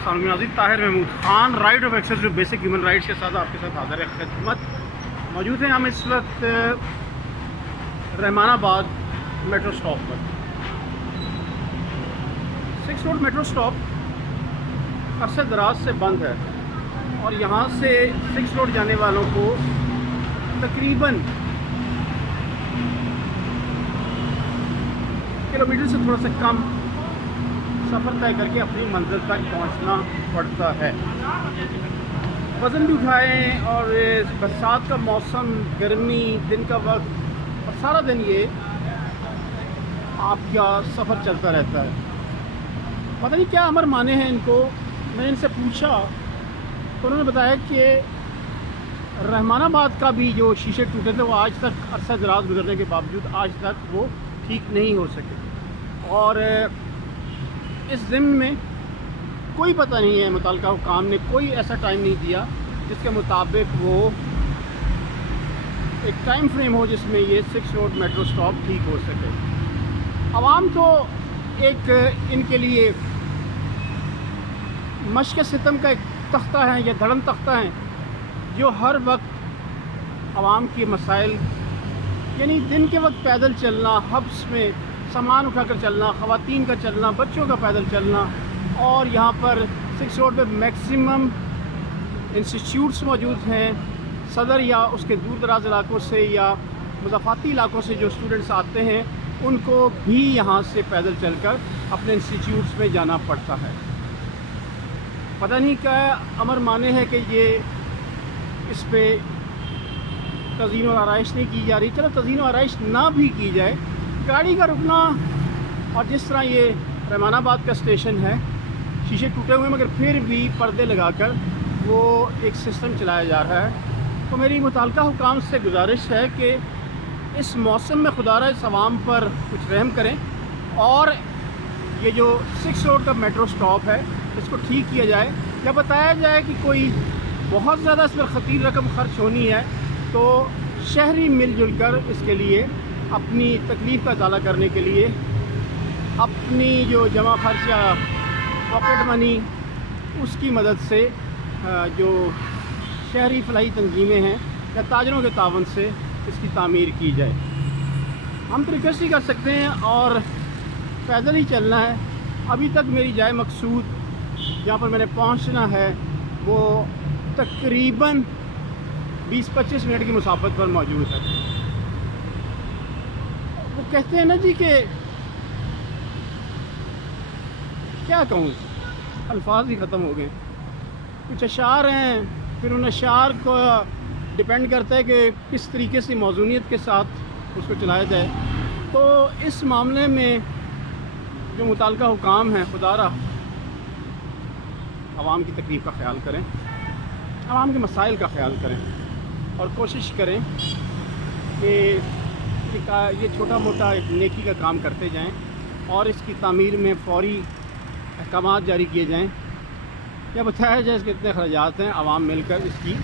السلام علیکم، Tahir Mahmood Khan right of access to basic human rights کے ساتھ آپ کے ساتھ حاضر خدمت موجود ہیں. ہم اس وقت رحمان آباد میٹرو اسٹاپ پر 6 روڈ میٹرو اسٹاپ عرصہ دراز سے بند ہے اور یہاں سے 6 روڈ جانے والوں کو تقریباً کلومیٹر سے تھوڑا سا کم سفر طے کر کے اپنی منزل تک پہنچنا پڑتا ہے. وزن بھی اٹھائیں اور برسات کا موسم، گرمی، دن کا وقت اور سارا دن یہ آپ کا سفر چلتا رہتا ہے. پتہ نہیں کیا امر مانے ہیں ان کو. میں نے ان سے پوچھا تو انہوں نے بتایا کہ رحمان آباد کا بھی جو شیشے ٹوٹے تھے وہ آج تک عرصہ دراز گزرنے کے باوجود آج تک وہ ٹھیک نہیں ہو سکے. اور اس ضمن میں کوئی پتہ نہیں ہے، متعلقہ حکام نے کوئی ایسا ٹائم نہیں دیا جس کے مطابق وہ ایک ٹائم فریم ہو جس میں یہ 6 روڈ میٹرو اسٹاپ ٹھیک ہو سکے. عوام تو ایک ان کے لیے مشق ستم کا ایک تختہ ہے یا دھڑم تختہ ہیں جو ہر وقت عوام کے مسائل، یعنی دن کے وقت پیدل چلنا، حبس میں سامان اٹھا کر چلنا، خواتین کا چلنا، بچوں کا پیدل چلنا، اور یہاں پر 6 روڈ پہ میکسیمم انسٹیٹیوٹس موجود ہیں. صدر یا اس کے دور دراز علاقوں سے یا مضافاتی علاقوں سے جو اسٹوڈنٹس آتے ہیں ان کو بھی یہاں سے پیدل چل کر اپنے انسٹیٹیوٹس میں جانا پڑتا ہے. پتہ نہیں کیا امر مانے ہے کہ یہ اس پہ تزئین و آرائش نہیں کی جا رہی. چلو تزئین و آرائش نہ بھی کی جائے، گاڑی کا رکنا، اور جس طرح یہ رحمان آباد کا اسٹیشن ہے شیشے ٹوٹے ہوئے مگر پھر بھی پردے لگا کر وہ ایک سسٹم چلایا جا رہا ہے. تو میری متعلقہ حکام سے گزارش ہے کہ اس موسم میں خدا را اس عوام پر کچھ رحم کریں اور یہ جو 6 روڈ کا میٹرو اسٹاپ ہے اس کو ٹھیک کیا جائے، یا بتایا جائے کہ کوئی بہت زیادہ اس پر خطیر رقم خرچ ہونی ہے تو شہری مل جل کر اس کے لیے اپنی تکلیف کا ازالہ کرنے کے لیے اپنی جو جمع خرچ یا پاکٹ منی اس کی مدد سے جو شہری فلاحی تنظیمیں ہیں یا تاجروں کے تعاون سے اس کی تعمیر کی جائے. ہم تو ریکویسٹ ہی کر سکتے ہیں اور پیدل ہی چلنا ہے. ابھی تک میری جائے مقصود جہاں پر میں نے پہنچنا ہے وہ تقریباً 20-25 منٹ کی مسافت پر موجود ہے. وہ کہتے ہیں نا جی کہ کیا کہوں، الفاظ ہی ختم ہو گئے. کچھ اشعار ہیں، پھر ان اشعار کو ڈپینڈ کرتا ہے کہ کس طریقے سے موزونیت کے ساتھ اس کو چلایا جائے. تو اس معاملے میں جو متعلقہ حکام ہیں خدا را عوام کی تکلیف کا خیال کریں، عوام کے مسائل کا خیال کریں اور کوشش کریں کہ یہ چھوٹا موٹا ایک نیکی کا کام کرتے جائیں اور اس کی تعمیر میں فوری احکامات جاری کیے جائیں یا بتایا جائے اس کے اتنے اخراجات ہیں، عوام مل کر اس کی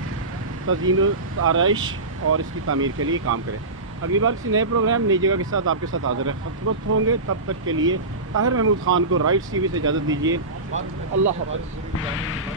تزئین و آرائش اور اس کی تعمیر کے لیے کام کریں. اگلی بار کسی نئے پروگرام نئی جگہ کے ساتھ آپ کے ساتھ حاضر خدمت ہوں گے. تب تک کے لیے طاہر محمود خان کو رائٹس ٹی وی سے اجازت دیجیے. اللہ حافظ.